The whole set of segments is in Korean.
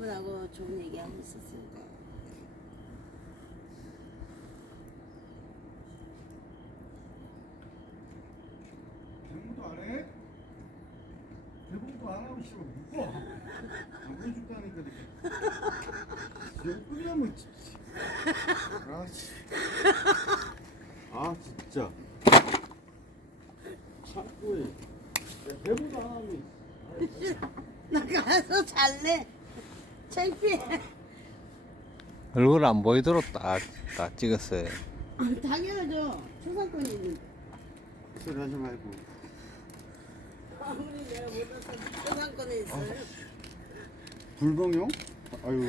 분하고 좋은 얘기하고 있었어요. 대본도 안 해? 대본도 안 하고 싫어. 묶어. 안 보여줄까니까 이렇게. 끄면 아, 아 진짜. 자꾸 해. 대본도 안 하면. 나 가서 잘래. 창피해. 얼굴 안 보이도록 딱 찍었어요. 당연하죠. 초상권이 있는. 소리 하지 말고. 아무리 내가 못해서 초상권에 있어요. 불공용? 아유.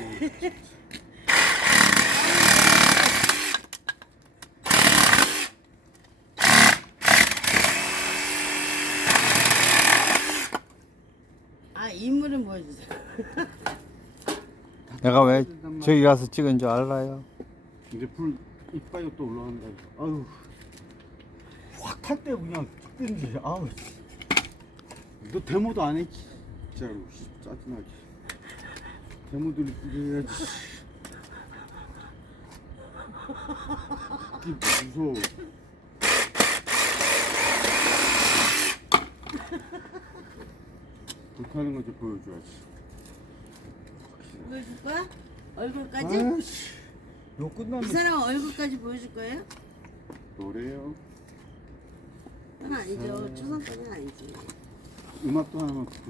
아, 인물은 보여주세요. 내가 왜 저기 가서 찍은 줄 알아요? 이제 불 이빨이 또 올라간다. 아유. 확 탈 때 그냥 툭 뜬지. 아우. 너 데모도 안 했지. 진짜로. 짜증나게. 데모들이 그래야지. 이게 무서워. 불타는 거 좀 보여줘야지. 보여줄 거야? 얼굴까지? 아이씨. 너 이 끝나면 사람 얼굴까지 보여줄 거예요? 노래요. 그건 아니죠. 초상권은 아니지. 음악도 하나만 듣고